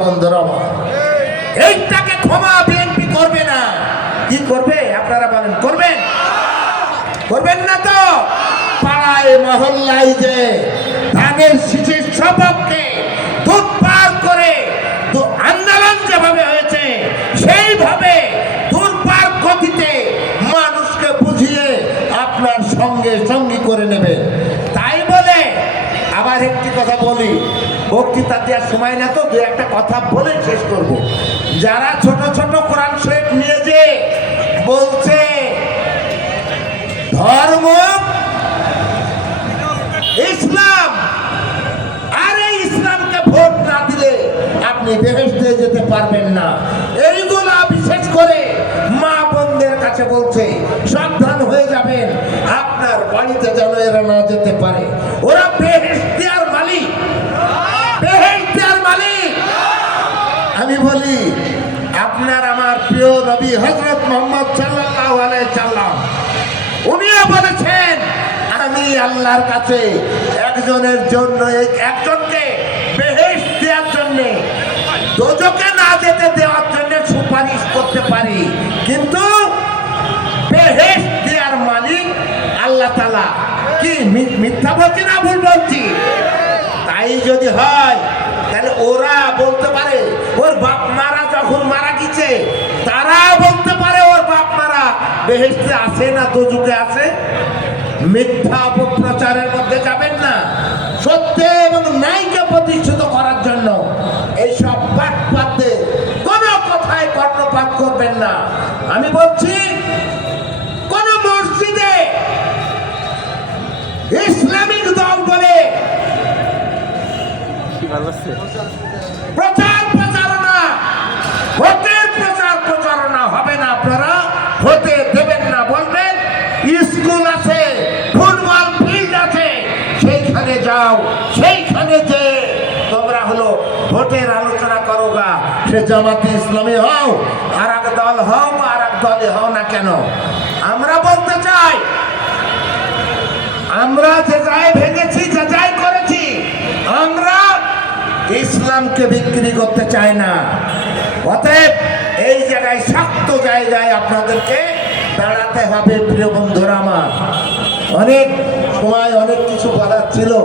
বন্ধুরা আমার। এইটাকে ক্ষমা বিএনপি করবে না। কি করবে? আপনারা বলেন করবেন? করবেন না তো? পাড়ায় মহল্লায় যে ধানের শিশির সপক্ষে দুধ পার করে দু- আন্দোলন যেভাবে হয়েছে সেইভাবে দুর্বার গতিতে মানুষকে বুঝিয়ে আপনার সঙ্গে সঙ্গী করে নেবে। তাই বলে আবার একটি কথা বলি বক্তৃতা দেওয়ার সময় না তো দু একটা কথা বলে শেষ করব। যারা ছোট ছোট কোরআন শরীফ নিয়ে যে বলছে, ধর্ম, ইসলাম, আর ইসলামকে ভোট না দিলে আপনি বেহেস্তে যেতে পারবেন না। এইগুলা বিশেষ করে মা বোনদের কাছে বলছে আপনার আমার প্রিয় নবী হজরত মোহাম্মদ সাল্লাম উনিও বলেছেন আমি আল্লাহর কাছে একজনের জন্য একজনকে বেহেশ দেওয়ার জন্য না যেতে দেওয়ার জন্য সুপারিশ করতে পারি। কিন্তু বেহেশ দেওয়ার মালিক আল্লাহ তালা কি মিথ্যা বলছি না ভুল বলছি? তাই যদি হয়, তাহলে ওরা বলতে পারে, ওর বাপ মারা গেছে তারা বলতে পারে ওর বাপ মারা বেহেস্তে আছে না দোজুকে আছে? মিথ্যা অপপ্রচারের মধ্যে যাবেন না। সত্য এবং ন্যায়কে প্রতিষ্ঠিত করার জন্য এইসব পাঠপাতে কোনো কথায় কর্ণপাত করবেন না। আমি বলছি, কোন মসজিদে ইসলামিক দল বলে প্রচারণা ভোটের প্রচার প্রচারণা হবে না আপনারা হতে দেবেন না বলবেন স্কুল আছে ফুটবল ফিল্ড আছে সেইখানে যাও সেইখানে যে তোমরা হলো ভোটের আলোচনা করো গা। সে জামাতে ইসলামী হও আর এক দল হও বা আর এক দলে হও না কেন? আমরা বলতে চাই, আমরা যে যাই ভেঙেছি, যে যাই করেছি, আমরা ইসলামকে বিক্রি করতে চাই না। অতএব এই জায়গায় শক্ত জায়গায় আপনাদেরকে দাঁড়াতে হবে, প্রিয় বন্ধুরা আমার। অনেক সময় অনেক কিছু বলার ছিল,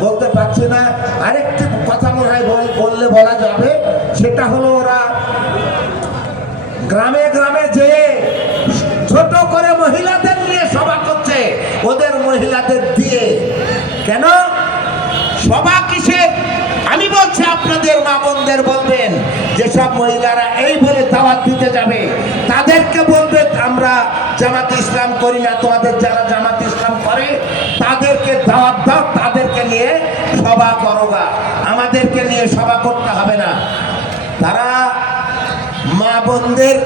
বলতে পারছি না। আরেকটি কথা মনে হয় বল- বললে বলা যাবে, সেটা হলো ওরা গ্রামে গ্রামে যে ছোট করে মহিলাদের নিয়ে সভা করছে। ওদের মহিলাদের দিয়ে। কেন? সভা কিসের? আমি বলছি, আপনাদের মা বোনদের বলবেন যেসব মহিলারা এই বলে দাওয়াত দিতে যাবে। তাদেরকে বলবে, আমরা জামাত ইসলাম করি না, তোমাদের যারা তাদেরকে দাওয়াত দাও, তাদেরকে নিয়ে সভা করোগা আমাদেরকে নিয়ে সভা করতে হবে না। তারা মা বোনদের,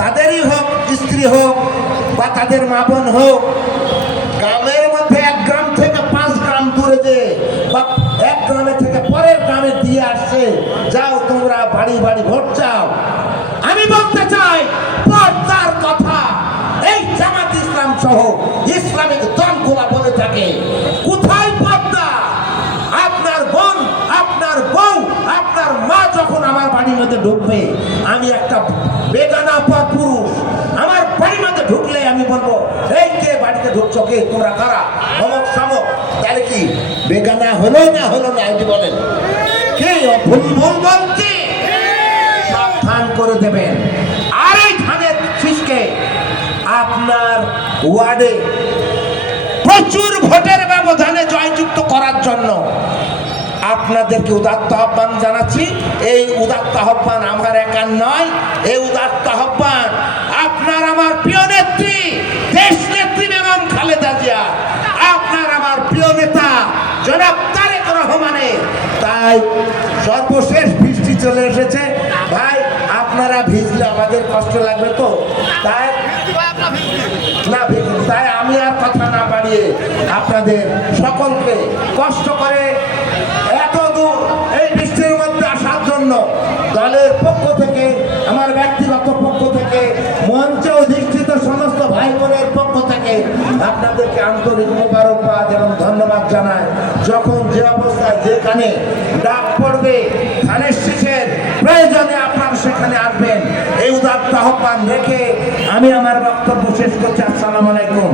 তাদেরই হোক, স্ত্রী হোক বা তাদের মা বোন হোক, গ্রামের মধ্যে এক গ্রাম থেকে পাঁচ গ্রাম দূরে যে বা এক গ্রামে থেকে পরের গ্রামে দিয়ে আসছে, যাও তোমরা বাড়ি বাড়ি ভোট চাও। মধ্যে ঢুকবে, আমি একটা বেগানা পর পুরুষ। আমার বাড়ির মধ্যে ঢুকলে আমি বলব, এই কে বাড়িতে ঢুকছো কে? তোমরা কারা? অমক সমক তাহলে কি, বেগানা হলো না হলো না এটি বলেন। কে? ভুল ভুল বলছি। সাবধান করে দেবেন। আর এই ধানের শীষকে আপনার ওয়ার্ডে প্রচুর ভোটের ব্যবধানে জয়যুক্ত করার জন্য আপনাদেরকে উদাত্ত আহ্বান জানাচ্ছি। এই উদাত্ত আহ্বান আমার একার নয়, এই উদাত্ত আহ্বান আপনার আমার প্রিয় নেত্রী, দেশ নেত্রী বেগম খালেদা জিয়া। আপনার আমার প্রিয় নেতা জনাব তারেক রহমানের তাই সর্বশেষ বৃষ্টি চলে এসেছে। ভাই, আপনারা ভিজলে আমাদের কষ্ট লাগবে তো? তাই না তাই আমি আর কথা না বাড়িয়ে আপনাদের সকলকে কষ্ট করে আমার ব্যক্তিগত পক্ষ থেকে, মঞ্চে অধিষ্ঠিত সমস্ত ভাই বোনের পক্ষ থেকে আপনাদেরকে আন্তরিক মোবারকবাদ এবং ধন্যবাদ জানায় যখন যে অবস্থায় যেখানে ডাক পড়বে, ধানের শীষের প্রয়োজনে আপনারা সেখানে আসবেন। এই উদাত্ত আহ্বান রেখে আমি আমার বক্তব্য শেষ করছি। আসসালামু আলাইকুম।